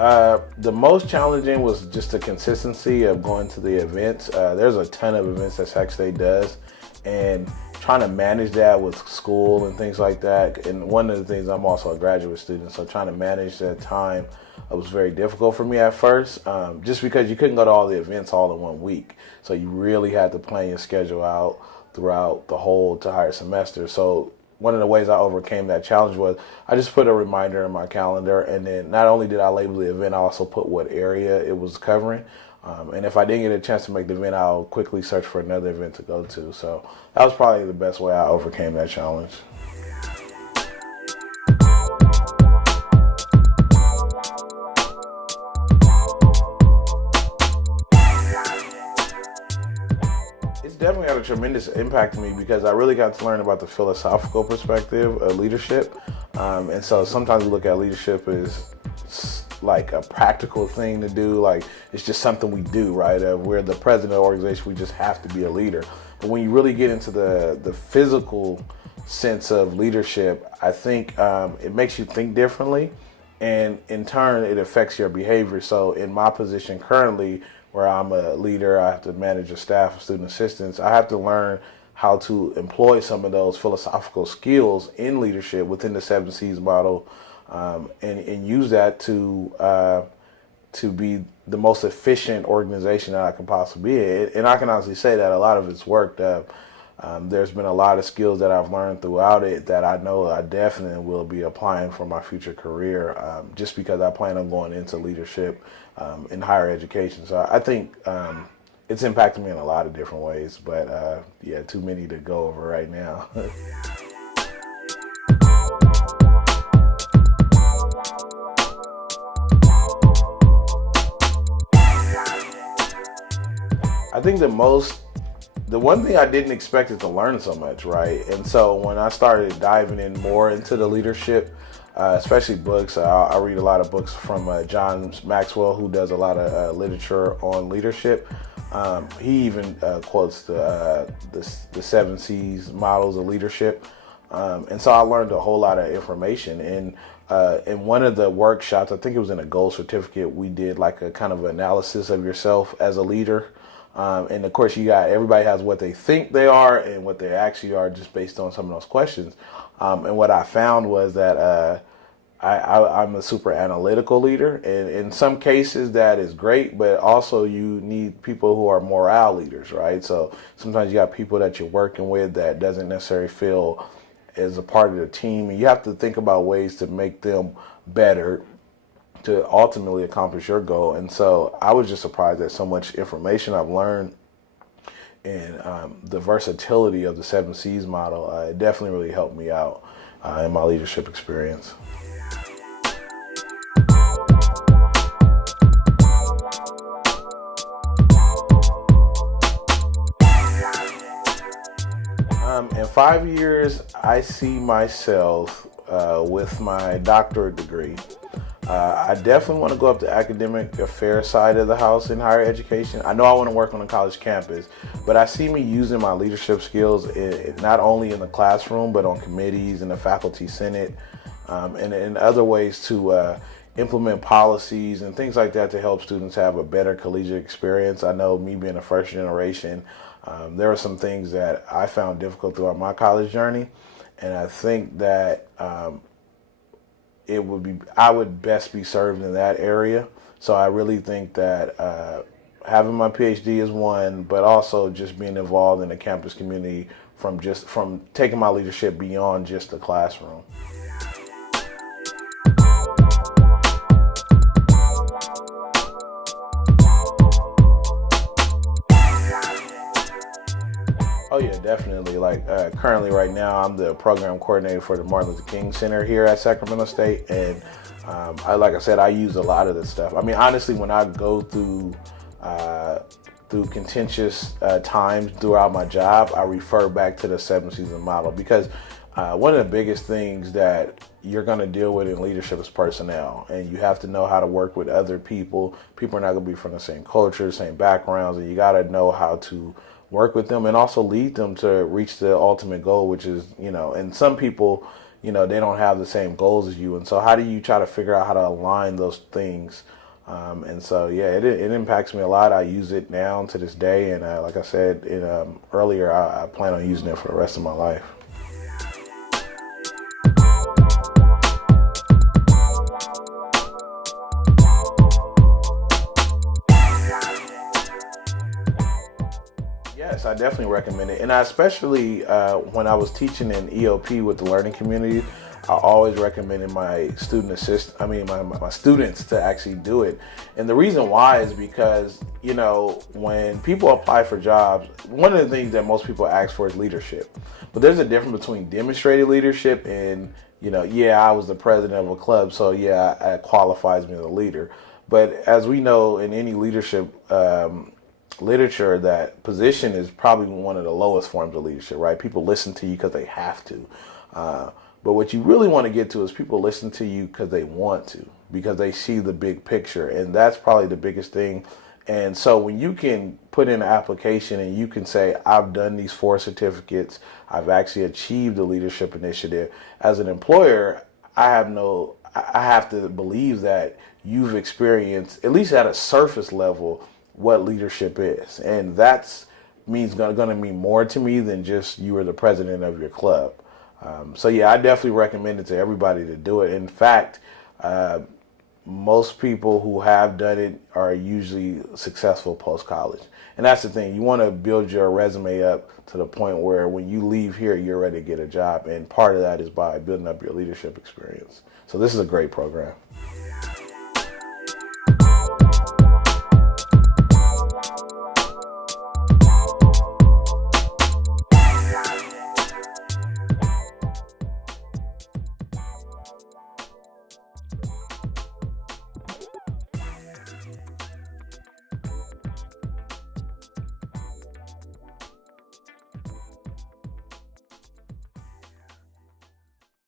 The most challenging was just the consistency of going to the events. There's a ton of events that Sac State does, and trying to manage that with school and things like that. And one of the things, I'm also a graduate student, so trying to manage that time was very difficult for me at first, just because you couldn't go to all the events all in one week. So you really had to plan your schedule out throughout the whole entire semester. So one of the ways I overcame that challenge was I just put a reminder in my calendar, and then not only did I label the event, I also put what area it was covering. And if I didn't get a chance to make the event, I'll quickly search for another event to go to. So that was probably the best way I overcame that challenge. It's definitely had a tremendous impact on me because I really got to learn about the philosophical perspective of leadership. And so sometimes we look at leadership as like a practical thing to do, like it's just something we do, right? We're the president of the organization, we just have to be a leader. But when you really get into the physical sense of leadership, I think it makes you think differently, and in turn it affects your behavior. So in my position currently, where I'm a leader, I have to manage a staff of student assistants, I have to learn how to employ some of those philosophical skills in leadership within the 7Cs model, and use that to be the most efficient organization that I can possibly be. And I can honestly say that a lot of it's worked. There's been a lot of skills that I've learned throughout it that I know I definitely will be applying for my future career, just because I plan on going into leadership in higher education. So I think it's impacted me in a lot of different ways, but yeah, too many to go over right now. I think the one thing I didn't expect is to learn so much, right? And so when I started diving in more into the leadership, especially books, I read a lot of books from John Maxwell, who does a lot of literature on leadership. He even quotes the 7Cs models of leadership. And so I learned a whole lot of information. And in one of the workshops, I think it was in a gold certificate, we did like a kind of analysis of yourself as a leader. And of course, everybody has what they think they are and what they actually are just based on some of those questions. And what I found was that I'm a super analytical leader, and in some cases that is great, but also you need people who are morale leaders, right? So sometimes you got people that you're working with that doesn't necessarily feel as a part of the team, and you have to think about ways to make them better to ultimately accomplish your goal. And so I was just surprised at so much information I've learned, and the versatility of the 7Cs model. It definitely really helped me out in my leadership experience. In 5 years, I see myself with my doctorate degree. I definitely want to go up the academic affairs side of the house in higher education. I know I want to work on a college campus, but I see me using my leadership skills not only in the classroom, but on committees, in the faculty senate, and in other ways to implement policies and things like that to help students have a better collegiate experience. I know, me being a first generation, there are some things that I found difficult throughout my college journey, and I think that I would best be served in that area. So I really think that having my PhD is one, but also just being involved in the campus community from taking my leadership beyond just the classroom. Oh yeah, definitely. Like currently right now, I'm the program coordinator for the Martin Luther King Center here at Sacramento State. And like I said, I use a lot of this stuff. I mean, honestly, when I go through contentious times throughout my job, I refer back to the 7Cs model, because one of the biggest things that you're going to deal with in leadership is personnel, and you have to know how to work with other people. People are not going to be from the same culture, same backgrounds, and you got to know how to work with them and also lead them to reach the ultimate goal, which is, and some people, they don't have the same goals as you. And so how do you try to figure out how to align those things? And so, yeah, it impacts me a lot. I use it now to this day. And like I said earlier, I plan on using it for the rest of my life. Yes, I definitely recommend it. And I especially, when I was teaching in EOP with the learning community, I always recommended my my students to actually do it. And the reason why is because, when people apply for jobs, one of the things that most people ask for is leadership. But there's a difference between demonstrated leadership and, yeah, I was the president of a club, so yeah, it qualifies me as a leader. But as we know, in any leadership literature, that position is probably one of the lowest forms of leadership, right? People listen to you because they have to. But what you really want to get to is people listen to you because they want to, because they see the big picture. And that's probably the biggest thing. And so when you can put in an application and you can say, I've done these 4 certificates, I've actually achieved the leadership initiative, as an employer, I have to believe that you've experienced, at least at a surface level, what leadership is. And that's going to mean more to me than just you are the president of your club. So yeah, I definitely recommend it to everybody to do it. In fact, most people who have done it are usually successful post-college. And that's the thing. You want to build your resume up to the point where when you leave here, you're ready to get a job. And part of that is by building up your leadership experience. So this is a great program.